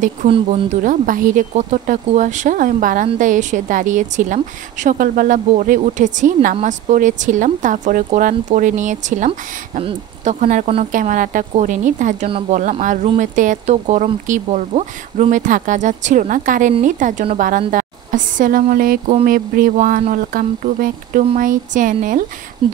দেখুন বন্ধুরা, বাহিরে কতটা কুয়াশা। আমি বারান্দায় এসে দাঁড়িয়েছিলাম। সকালবেলা ভোরে উঠেছি, নামাজ পড়েছিলাম, তারপরে কোরআন পড়ে নিয়েছিলাম। তখন আর কোনো ক্যামেরাটা করিনি, তার জন্য বললাম। আর রুমেতে এত গরম, কি বলবো, রুমে থাকা যাচ্ছিল না, কারেন্ট নেই, তার জন্য বারান্দা। আসসালামু আলাইকুম everyone, welcome to back to my channel.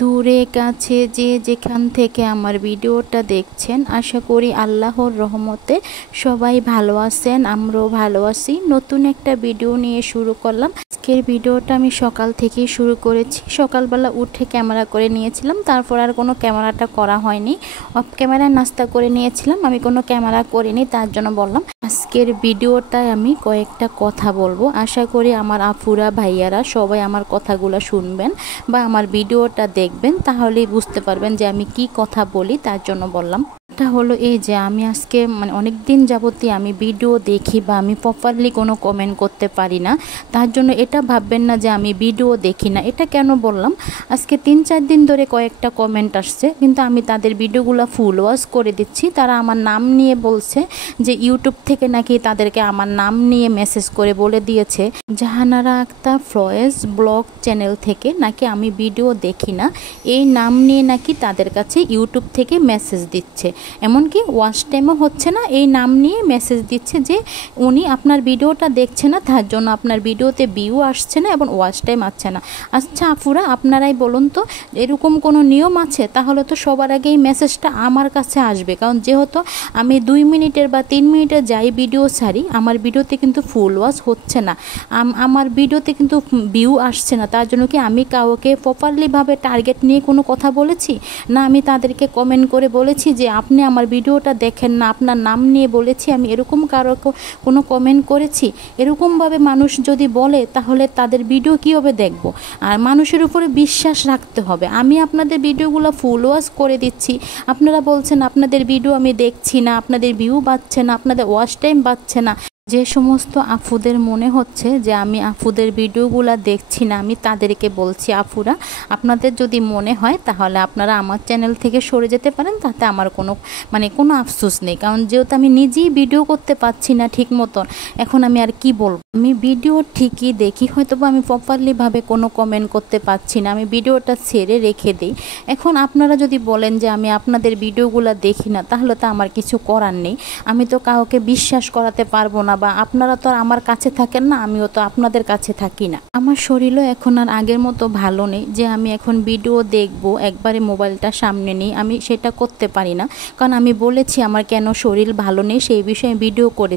দূরে কাছে যে যেখান থেকে আমার ভিডিওটা দেখছেন, আশা করি আল্লাহর রহমতে সবাই ভালো আছেন, আমরাও ভালো আছি। নতুন একটা ভিডিও নিয়ে শুরু করলাম। আজকের ভিডিওটা আমি সকাল থেকেই শুরু করেছি। সকালবেলা উঠে ক্যামেরা করে নিয়েছিলাম, তারপর আর কোনো ক্যামেরাটা করা হয়নি। অফ ক্যামেরায় নাস্তা করে নিয়েছিলাম, আমি কোনো ক্যামেরা করিনি, তার জন্য বললাম আজকের ভিডিওটায় আমি কয়েকটা কথা বলবো। আশা করি আমার আপুরা ভাইয়ারা সবাই আমার কথাগুলো শুনবেন বা আমার ভিডিওটা দেখবেন, তাহলেই বুঝতে পারবেন যে আমি কি কথা বলি, তার জন্য বললাম। এটা হলো এই যে আমি আজকে অনেক দিন যাবতীয় আমি ভিডিও দেখি বা আমি প্রপারলি কোনো কমেন্ট করতে পারি না, তার জন্য এটা ভাববেন না যে আমি ভিডিও দেখি না। এটা কেন বললাম, আজকে 3-4 দিন ধরে কয়েকটা কমেন্ট আসছে, কিন্তু আমি তাদের ভিডিওগুলো ফুল ওয়াচ করে দিচ্ছি। তারা আমার নাম নিয়ে বলছে যে ইউটিউব থেকে নাকি তাদেরকে আমার নাম নিয়ে মেসেজ করে বলে দিয়েছে জাহানারা আক্তার ফ্রয়েজ ব্লগ চ্যানেল থেকে নাকি আমি ভিডিও দেখি না, এই নাম নিয়ে নাকি তাদের কাছে ইউটিউব থেকে মেসেজ দিচ্ছে। এমনকি ওয়াচ টাইমও হচ্ছে না, এই নাম নিয়ে মেসেজ দিচ্ছে যে উনি আপনার ভিডিওটা দেখছে না, তার জন্য আপনার ভিডিওতে ভিউ আসছে না এবং ওয়াচ টাইম আসছে না। আচ্ছা আপুরা, আপনারাই বলুন তো, এরকম কোনো নিয়ম আছে? তাহলে তো সবার আগে এই মেসেজটা আমার কাছে আসবে, কারণ যেহেতু আমি 2 মিনিটের বা 3 মিনিটের যাই ভিডিও ছাড়ি, আমার ভিডিওতে কিন্তু ফুল ওয়াচ হচ্ছে না, আমার ভিডিওতে কিন্তু ভিউ আসছে না। তার জন্য কি আমি কাউকে প্রপারলিভাবে টার্গেট নিয়ে কোনো কথা বলেছি? না আমি তাদেরকে কমেন্ট করে বলেছি যে আপনি আমার ভিডিওটা দেখেন না, আপনার নাম নিয়ে বলেছি আমি? এরকম কারো কোনো কমেন্ট করেছি? এরকমভাবে মানুষ যদি বলে তাহলে তাদের ভিডিও কীভাবে দেখব? আর মানুষের উপরে বিশ্বাস রাখতে হবে। আমি আপনাদের ভিডিওগুলো ফুল ওয়াচ করে দিচ্ছি, আপনারা বলছেন আপনাদের ভিডিও আমি দেখছি না, আপনাদের ভিউ বাড়ছে না, আপনাদের ওয়াচ টাইম বাড়ছে না। যে সমস্ত আফুদের মনে হচ্ছে যে আমি আফুদের ভিডিওগুলো দেখছি না, আমি তাদেরকে বলছি আফুরা, আপনাদের যদি মনে হয় তাহলে আপনারা আমার চ্যানেল থেকে সরে যেতে পারেন, তাতে আমার কোনো আফসোস নেই। কারণ যেহেতু আমি নিজেই ভিডিও করতে পারছি না ঠিক মতন, এখন আমি আর কি বলবো। আমি ভিডিও ঠিকই দেখি, হয়তো বা আমি প্রপারলিভাবে কোনো কমেন্ট করতে পারছি না, আমি ভিডিওটা ছেড়ে রেখে দিই। এখন আপনারা যদি বলেন যে আমি আপনাদের ভিডিওগুলো দেখি না, তাহলে তো আমার কিছু করার নেই। আমি তো কাউকে বিশ্বাস করাতে পারবো না, বা আপনারা তো আর আমার কাছে থাকেন না, আমিও তো আপনাদের কাছে থাকি না। আমার শরীরও এখন আর আগের মতো ভালো নেই যে আমি এখন ভিডিও দেখব একবারে মোবাইলটা সামনে নিই, আমি সেটা করতে পারি না। কারণ আমি বলেছি আমার কেন শরীর ভালো নেই, সেই বিষয়ে ভিডিও করে